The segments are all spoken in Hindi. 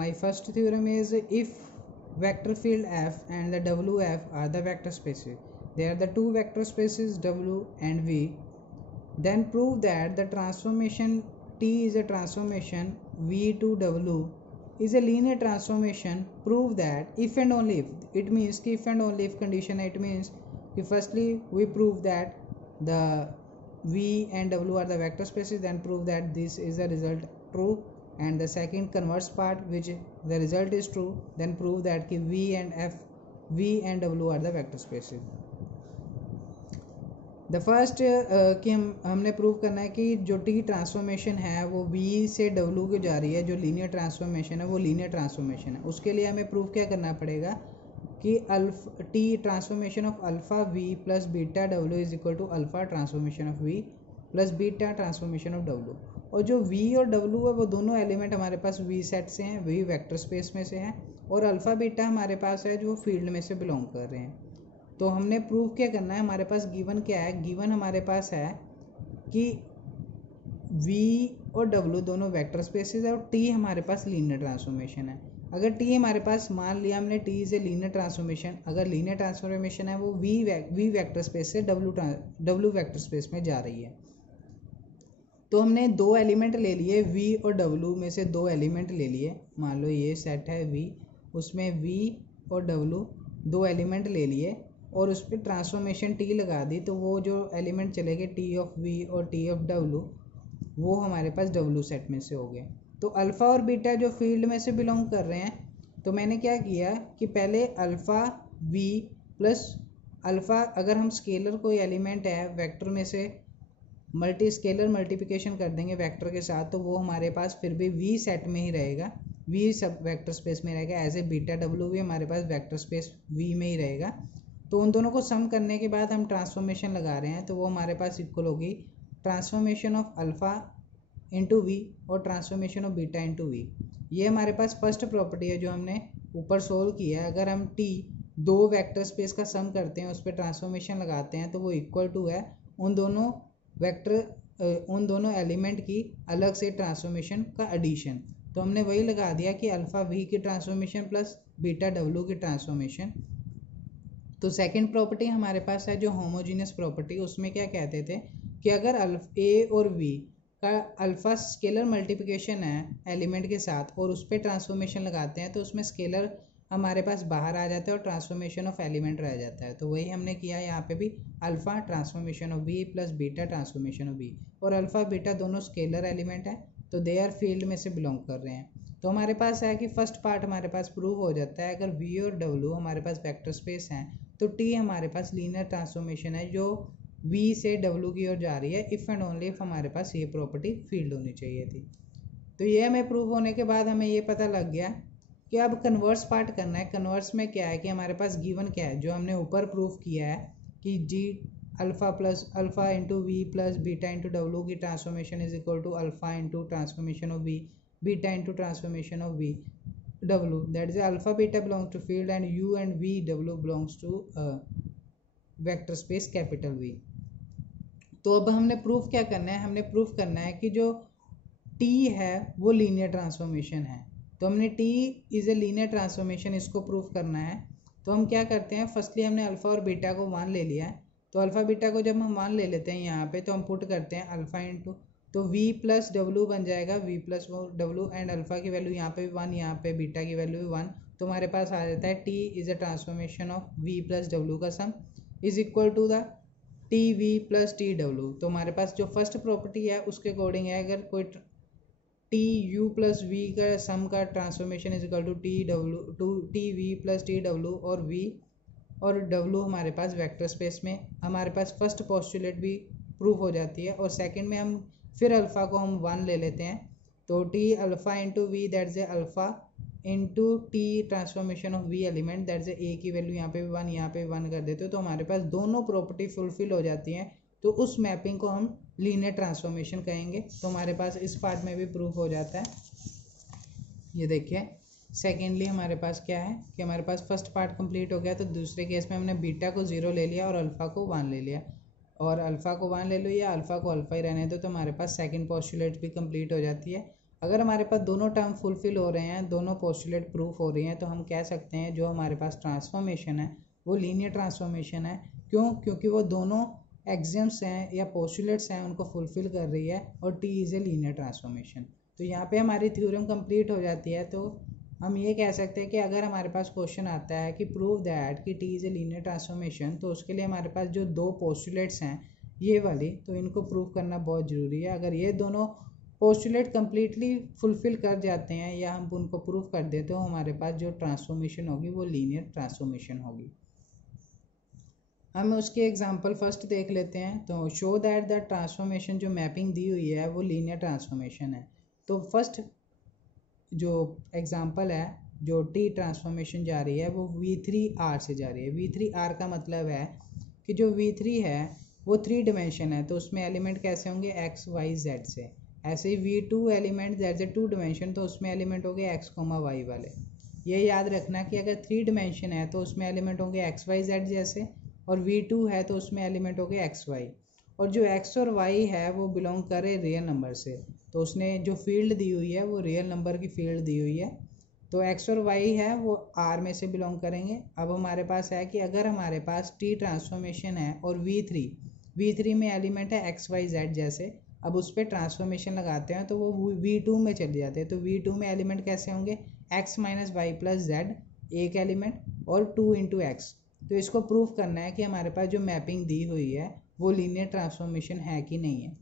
my first theorem is if vector field f and the wf are the vector spaces, they are the two vector spaces w and v, then prove that the transformation t is a transformation v to w is a linear transformation. Prove that if and only if, it means कि if and only if condition है, it means कि firstly we prove that the v and w are the vector spaces, then prove that this is the result true, and the second converse part which the result is true, then prove that कि v and w are the vector spaces. The first कि हमने प्रूव करना है कि जो टी ट्रांसफॉर्मेशन है वो वी से डब्ल्यू को जा रही है, जो लीनियर ट्रांसफॉर्मेशन है वो लीनियर ट्रांसफॉर्मेशन है. उसके लिए हमें प्रूव क्या करना पड़ेगा कि T transformation of alpha V plus beta W is equal to alpha transformation of we plus beta transformation of W. और जो वी और डब्ल्यू है वो दोनों एलिमेंट हमारे पास वी सेट से हैं, वी वेक्टर स्पेस में से हैं, और अल्फ़ा बीटा हमारे पास है जो फील्ड में से बिलोंग कर रहे हैं. तो हमने प्रूव क्या करना है, हमारे पास गिवन क्या है, गिवन हमारे पास है कि v और w दोनों वेक्टर स्पेसेस है और t हमारे पास लीनियर ट्रांसफॉर्मेशन है. अगर t हमारे पास मान लिया हमने t is a linear transformation, अगर लीनियर ट्रांसफॉर्मेशन है वो v वेक्टर स्पेस से w वेक्टर स्पेस में जा रही है. तो हमने दो एलिमेंट ले लिए v और w में से दो एलिमेंट ले लिए. मान लो ये सेट है v, उसमें v और w दो एलिमेंट ले लिए और उस पर ट्रांसफॉर्मेशन टी लगा दी, तो वो जो एलिमेंट चले गए टी ऑफ वी और टी ऑफ डब्ल्यू वो हमारे पास डब्ल्यू सेट में से हो गए. तो अल्फ़ा और बीटा जो फील्ड में से बिलोंग कर रहे हैं, तो मैंने क्या किया कि पहले अल्फ़ा वी प्लस अल्फ़ा, अगर हम स्केलर कोई एलिमेंट है वेक्टर में से स्केलर मल्टीप्लिकेशन कर देंगे वेक्टर के साथ, तो वो हमारे पास फिर भी वी सेट में ही रहेगा, वी सब वेक्टर स्पेस में रहेगा. एज ए बीटा डब्ल्यू भी हमारे पास वेक्टर स्पेस वी में ही रहेगा. तो उन दोनों को सम करने के बाद हम ट्रांसफॉर्मेशन लगा रहे हैं, तो वो हमारे पास इक्वल होगी transformation of alpha into V और transformation of beta into V. ये हमारे पास फर्स्ट प्रॉपर्टी है जो हमने ऊपर सोल्व किया है. अगर हम टी दो वेक्टर स्पेस का सम करते हैं, उस पर ट्रांसफॉर्मेशन लगाते हैं, तो वो इक्वल टू है उन दोनों एलिमेंट की अलग से ट्रांसफॉर्मेशन का एडिशन. तो हमने वही लगा दिया कि अल्फ़ा वी की ट्रांसफॉर्मेशन प्लस बीटा डब्ल्यू की ट्रांसफॉर्मेशन. तो सेकंड प्रॉपर्टी हमारे पास है जो होमोजीनियस प्रॉपर्टी, उसमें क्या कहते थे कि अगर ए और वी का अल्फ़ा स्केलर मल्टीप्लिकेशन है एलिमेंट के साथ और उस पर ट्रांसफॉर्मेशन लगाते हैं, तो उसमें स्केलर हमारे पास बाहर आ जाता है और ट्रांसफॉर्मेशन ऑफ एलिमेंट रह जाता है. तो वही हमने किया यहाँ पे भी, alpha transformation of we plus beta transformation of v, और अल्फ़ा बीटा दोनों स्केलर एलिमेंट है तो दे आर फील्ड में से बिलोंग कर रहे हैं. तो हमारे पास है कि फर्स्ट पार्ट हमारे पास प्रूव हो जाता है. अगर वी और डब्ल्यू हमारे पास वेक्टर स्पेस हैं, तो टी हमारे पास लीनियर ट्रांसफॉर्मेशन है जो वी से डब्ल्यू की ओर जा रही है. इफ़ एंड ओनली इफ हमारे पास ये प्रॉपर्टी फील्ड होनी चाहिए थी. तो ये हमें प्रूव होने के बाद हमें ये पता लग गया कि अब कन्वर्स पार्ट करना है. कन्वर्स में क्या है कि हमारे पास गिवन क्या है, जो हमने ऊपर प्रूव किया है कि G alpha into V plus beta into W की transformation is equal to alpha into transformation of V beta into transformation of V W, that is alpha beta belongs to field and u and v w belongs to vector space capital V. तो अब हमने प्रूफ क्या करना है, हमने प्रूफ करना है कि जो t है वो लीनियर ट्रांसफॉर्मेशन है. तो हमने t is a linear transformation, इसको प्रूफ करना है. तो हम क्या करते हैं, फर्स्टली हमने अल्फ़ा और बीटा को मान ले लिया है. तो अल्फ़ा बीटा को जब हम मान ले लेते हैं यहाँ पे, तो हम पुट करते हैं अल्फ़ा इंटू, तो v प्लस डब्ल्यू बन जाएगा, v plus W and alpha की वैल्यू यहाँ पे भी 1, यहाँ पे बीटा की वैल्यू भी 1. तो हमारे पास आ जाता है t is a transformation of v plus W का sum is equal to the T we plus T W. तो हमारे पास जो फर्स्ट प्रॉपर्टी है उसके अकॉर्डिंग है, अगर कोई टी यू प्लस वी का सम का transformation is equal to T we plus T डब्ल्यू, और v और w हमारे पास वेक्टर स्पेस में, हमारे पास फर्स्ट पोस्टुलेट भी प्रूव हो जाती है. और सेकंड में हम फिर अल्फ़ा को हम 1 ले लेते हैं, तो T alpha into v that is alpha into T transformation of v element that is a की वैल्यू यहाँ पे भी 1, यहाँ पे भी 1 कर देते हो, तो हमारे पास दोनों प्रॉपर्टी फुलफिल हो जाती हैं. तो उस मैपिंग को हम लीनियर ट्रांसफॉर्मेशन कहेंगे. तो हमारे पास इस पार्ट में भी प्रूफ हो जाता है. ये देखिए, सेकेंडली हमारे पास क्या है कि हमारे पास फर्स्ट पार्ट कंप्लीट हो गया. तो दूसरे केस में हमने बीटा को 0 ले लिया और अल्फ़ा को 1 ले लिया, और अल्फ़ा को 1 ले लो या अल्फ़ा को अल्फ़ा ही रहने दो, तो हमारे पास सेकंड पोस्टुलेट भी कंप्लीट हो जाती है. अगर हमारे पास दोनों टर्म फुलफिल हो रहे हैं, दोनों पोस्टुलेट प्रूफ हो रही हैं, तो हम कह सकते हैं जो हमारे पास ट्रांसफॉर्मेशन है वो लीनियर ट्रांसफॉर्मेशन है। क्यों? क्योंकि वो दोनों एक्सियम्स हैं या पोस्टुलेट्स हैं उनको फुलफिल कर रही है और T is a linear transformation. तो यहाँ पे हमारी थ्योरम कंप्लीट हो जाती है। तो हम ये कह सकते हैं कि अगर हमारे पास क्वेश्चन आता है कि प्रूव दैट कि T is a linear transformation, तो उसके लिए हमारे पास जो दो पोस्टुलेट्स हैं ये वाली, तो इनको प्रूव करना बहुत ज़रूरी है। अगर ये दोनों पोस्टुलेट कम्प्लीटली फुलफिल कर जाते हैं या हम उनको प्रूव कर देते हो, हमारे पास जो ट्रांसफॉर्मेशन होगी वो लीनियर ट्रांसफॉर्मेशन होगी। हम उसके एग्जांपल फर्स्ट देख लेते हैं। तो शो दैट द ट्रांसफॉर्मेशन जो मैपिंग दी हुई है वो लीनियर ट्रांसफॉर्मेशन है। तो फर्स्ट जो एग्जांपल है, जो टी ट्रांसफॉर्मेशन जा रही है वो V3R से जा रही है। V3R का मतलब है कि जो V3 है वो 3 डिमेंशन है, तो उसमें एलिमेंट कैसे होंगे? X, Y, Z से। ऐसे ही V2 element that's a 2 dimension, तो उसमें एलिमेंट होंगे X, Y वाले। ये याद रखना कि अगर 3 डिमेंशन है तो उसमें एलिमेंट होंगे X, Y, Z जैसे, और V2 है तो उसमें एलिमेंट होंगे X, Y। और जो X और Y है वो बिलोंग करे रियल नंबर से, तो उसने जो फील्ड दी हुई है वो रियल नंबर की फील्ड दी हुई है। तो X और Y है वो R में से बिलोंग करेंगे। अब हमारे पास है कि अगर हमारे पास T ट्रांसफॉर्मेशन है और V3 में एलिमेंट है X, Y, Z जैसे, अब उस पर ट्रांसफॉर्मेशन लगाते हैं तो वो V2 में चले जाते हैं। तो V2 में एलिमेंट कैसे होंगे? X minus y plus Z एक एलिमेंट और 2 इंटू एक्स। तो इसको प्रूव करना है कि हमारे पास जो मैपिंग दी हुई है वो लीनियर ट्रांसफॉर्मेशन है कि नहीं है।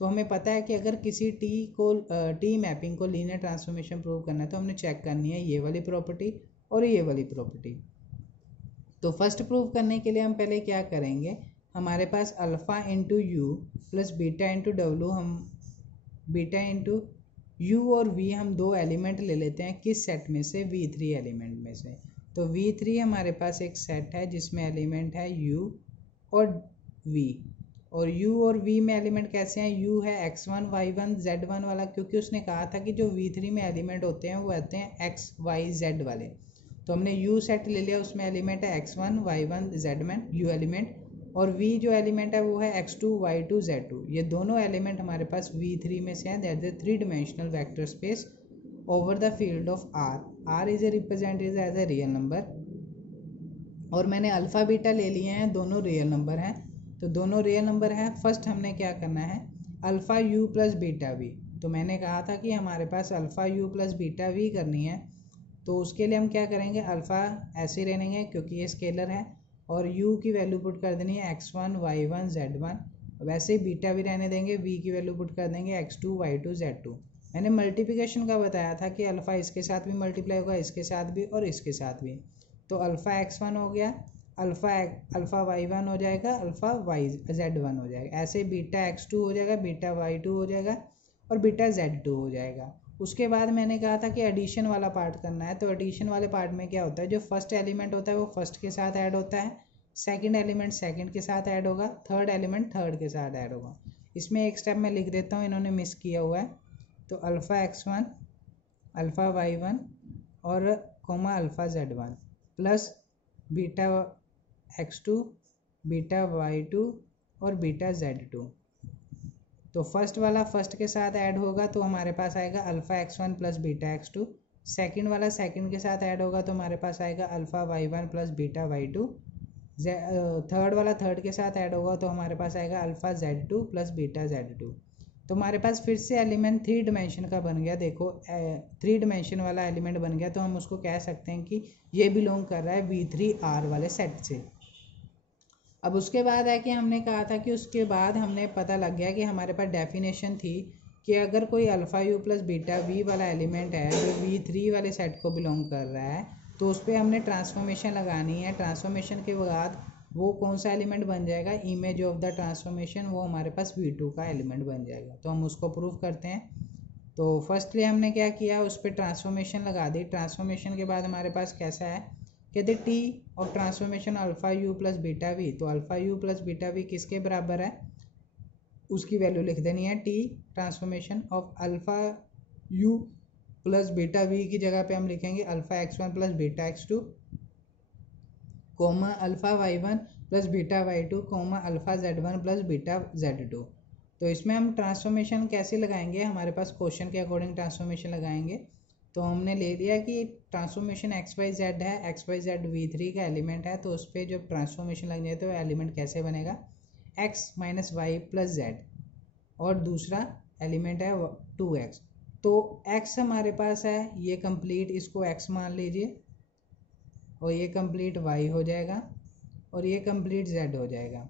तो हमें पता है कि अगर किसी टी मैपिंग को लीनियर ट्रांसफॉर्मेशन प्रूव करना है तो हमने चेक करनी है ये वाली प्रॉपर्टी और ये वाली प्रॉपर्टी। तो फर्स्ट प्रूव करने के लिए हम पहले क्या करेंगे, हमारे पास alpha into U plus beta into W, हम बीटा इंटू यू और वी हम दो एलिमेंट ले लेते हैं। किस सेट में से? V3 एलिमेंट में से। तो V3 हमारे पास एक सेट है जिसमें एलिमेंट है U और V, और U और V में एलिमेंट कैसे हैं? U है X1, Y1, Z1 वाला, क्योंकि उसने कहा था कि जो V3 में एलिमेंट होते हैं वो आते हैं X, Y, Z वाले। तो हमने U सेट ले लिया, उसमें एलिमेंट है X1, Y1, Z1 U element, और V जो एलिमेंट है वो है X2, Y2, Z2। ये दोनों एलिमेंट हमारे पास V3 में से हैं। That is 3 dimensional vector space over the field of R। R is a represented as a real number, और मैंने अल्फ़ा बीटा ले लिए हैं, दोनों रियल नंबर हैं। तो दोनों रियल नंबर हैं। फर्स्ट हमने क्या करना है, alpha U plus beta V. तो मैंने कहा था कि हमारे पास alpha U plus beta V करनी है, तो उसके लिए हम क्या करेंगे, अल्फ़ा ऐसे रहेंगे क्योंकि ये स्केलर है, और u की वैल्यू पुट कर देनी है x1, y1, z1। वैसे ही बीटा भी रहने देंगे, v की वैल्यू पुट कर देंगे x2, y2, z2। मैंने मल्टीप्लिकेशन का बताया था कि अल्फ़ा इसके साथ भी मल्टीप्लाई होगा, इसके साथ भी और इसके साथ भी। तो अल्फ़ा x1 हो गया, अल्फ़ा y1 हो जाएगा, अल्फ़ा z1 हो जाएगा। ऐसे बीटा x2 हो जाएगा, बीटा y2 हो जाएगा और बीटा z2 हो जाएगा। उसके बाद मैंने कहा था कि एडिशन वाला पार्ट करना है। तो एडिशन वाले पार्ट में क्या होता है, जो फर्स्ट एलिमेंट होता है वो फर्स्ट के साथ ऐड होता है, सेकंड एलिमेंट सेकंड के साथ ऐड होगा, थर्ड एलिमेंट थर्ड के साथ ऐड होगा। इसमें एक स्टेप मैं लिख देता हूँ, इन्होंने मिस किया हुआ है। तो अल्फ़ा x1, अल्फ़ा y1 और comma alpha z1 plus beta x2, beta y2 और बीटा z2। तो फर्स्ट वाला फर्स्ट के साथ ऐड होगा तो हमारे पास आएगा alpha x1 plus beta x2। Second वाला सेकंड के साथ ऐड होगा तो हमारे पास आएगा alpha y1 plus beta y2। Third वाला थर्ड के साथ ऐड होगा तो हमारे पास आएगा alpha z2 plus beta z2। तो हमारे पास फिर से एलिमेंट 3 डिमेंशन का बन गया। देखो 3 डिमेंशन वाला एलिमेंट बन गया, तो हम उसको कह सकते हैं कि ये बिलोंग कर रहा है V3R वाले सेट से। अब उसके बाद है कि हमने कहा था कि उसके बाद हमने पता लग गया कि हमारे पास डेफिनेशन थी कि अगर कोई alpha U plus beta we वाला एलिमेंट है जो V3 वाले सेट को बिलोंग कर रहा है, तो उस पर हमने ट्रांसफॉर्मेशन लगानी है। ट्रांसफॉर्मेशन के बाद वो कौन सा एलिमेंट बन जाएगा, इमेज ऑफ द ट्रांसफॉर्मेशन, वो हमारे पास V2 का एलिमेंट बन जाएगा। तो हम उसको प्रूव करते हैं। तो फर्स्टली हमने क्या किया, उस पर ट्रांसफॉर्मेशन लगा दी। ट्रांसफॉर्मेशन के बाद हमारे पास कैसा है, कहते T of transformation alpha U plus beta V. तो alpha U plus beta V किसके बराबर है, उसकी वैल्यू लिख देनी है। T transformation of alpha U plus beta V की जगह पे हम लिखेंगे alpha x1 plus beta x2 comma alpha y1 plus beta y2 comma alpha z1 plus beta z2। तो इसमें हम ट्रांसफॉर्मेशन कैसे लगाएंगे, हमारे पास क्वेश्चन के अकॉर्डिंग ट्रांसफॉर्मेशन लगाएंगे। तो हमने ले लिया कि ट्रांसफॉर्मेशन एक्स वाई जेड है, एक्स वाई जेड V3 का एलिमेंट है, तो उस पर जब ट्रांसफॉर्मेशन लग जाए तो एलिमेंट कैसे बनेगा, x minus y plus z, और दूसरा एलिमेंट है 2x। तो x हमारे पास है, ये कंप्लीट इसको x मान लीजिए, और ये कंप्लीट y हो जाएगा, और ये कंप्लीट z हो जाएगा।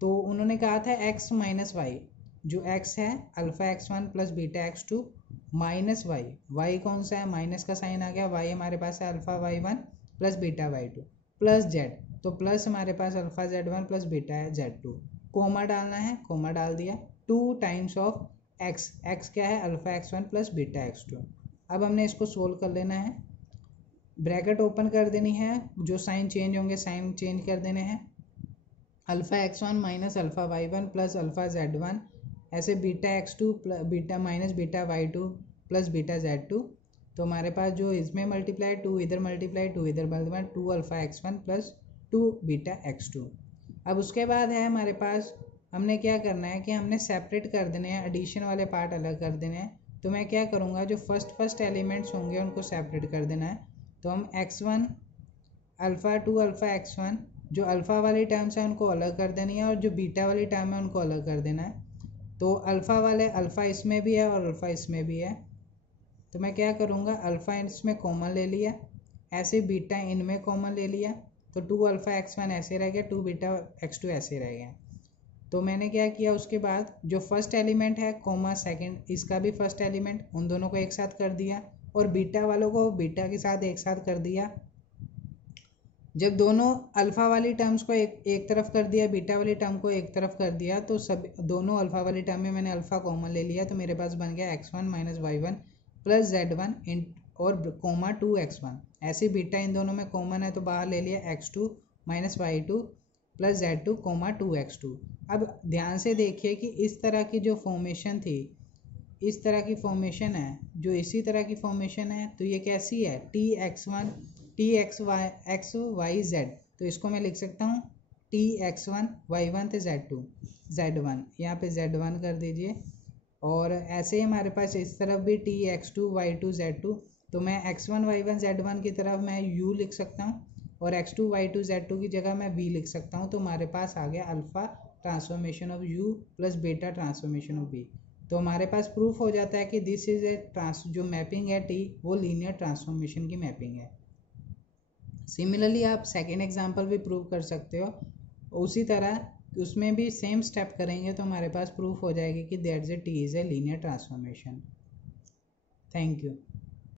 तो उन्होंने कहा था x माइनस वाई, जो x है alpha x1 plus beta x2 minus y, y कौन सा है, माइनस का साइन आ गया, y हमारे पास है alpha y1 plus beta y2 plus z, तो प्लस हमारे पास alpha z1 plus beta z2, comma डालना है, कोमा डाल दिया, 2 टाइम्स ऑफ x, x क्या है alpha x1 plus beta x2। अब हमने इसको सोल्व कर लेना है, ब्रैकेट ओपन कर देनी है, जो साइन चेंज होंगे साइन चेंज कर देने हैं, alpha x1 minus alpha y1 plus alpha z1, ऐसे beta x2 beta minus beta y2 plus beta z2। तो हमारे पास जो इसमें मल्टीप्लाई 2 इधर मल्टीप्लाई 2 इधर multiply 2 alpha x1 plus 2 beta x2। अब उसके बाद है हमारे पास, हमने क्या करना है कि हमने सेपरेट कर देने हैं, एडिशन वाले पार्ट अलग कर देने हैं। तो मैं क्या करूँगा, जो फर्स्ट एलिमेंट्स होंगे उनको सेपरेट कर देना है। तो हम x1 अल्फ़ा 2 अल्फ़ा x1, जो अल्फ़ा वाली टर्म्स हैं उनको अलग कर देनी है, और जो बीटा वाली टर्म है उनको अलग कर देना है। तो अल्फ़ा वाले अल्फ़ा इसमें भी है और अल्फ़ा इसमें भी है, तो मैं क्या करूँगा, अल्फ़ा इसमें कॉमन ले लिया, ऐसे बीटा इनमें कॉमन ले लिया, तो 2 अल्फ़ा x1 ऐसे रह गया, 2 बीटा x2 ऐसे रह गया। तो मैंने क्या किया, उसके बाद जो फर्स्ट एलिमेंट है कॉमा सेकंड, इसका भी फर्स्ट एलिमेंट, उन दोनों को एक साथ कर दिया, और बीटा वालों को बीटा के साथ एक साथ कर दिया। जब दोनों अल्फ़ा वाली टर्म्स को एक तरफ कर दिया, बीटा वाली टर्म को एक तरफ कर दिया, तो सब दोनों अल्फ़ा वाली टर्म में मैंने अल्फ़ा कॉमन ले लिया, तो मेरे पास बन गया x1 minus y1 plus z1 इन और कोमा 2x1। ऐसे बीटा इन दोनों में कॉमन है तो बाहर ले लिया x2 minus y2 plus z2 coma 2x2। अब ध्यान से देखिए कि इस तरह की जो फॉर्मेशन थी, इस तरह की फॉर्मेशन है, जो इसी तरह की फॉर्मेशन है, तो ये कैसी है, tx1 txy z, तो इसको मैं लिख सकता हूँ tx1 y1 तो z2 z1, यहाँ पे z1 कर दीजिए। और ऐसे ही हमारे पास इस तरफ भी tx2 y2 z2, तो मैं x1 y1 z1 की तरफ मैं u लिख सकता हूँ, और x2 y2 z2 की जगह मैं v लिख सकता हूँ। तो हमारे पास आ गया alpha transformation of u plus beta transformation of v। तो हमारे पास प्रूफ हो जाता है कि दिस इज ए जो मैपिंग है t, वो लीनियर ट्रांसफॉर्मेशन की मैपिंग है। सिमिलरली आप सेकेंड एग्जाम्पल भी प्रूव कर सकते हो, उसी तरह उसमें भी सेम स्टेप करेंगे तो हमारे पास प्रूफ हो जाएगी कि that is A T is a linear transformation. Thank you.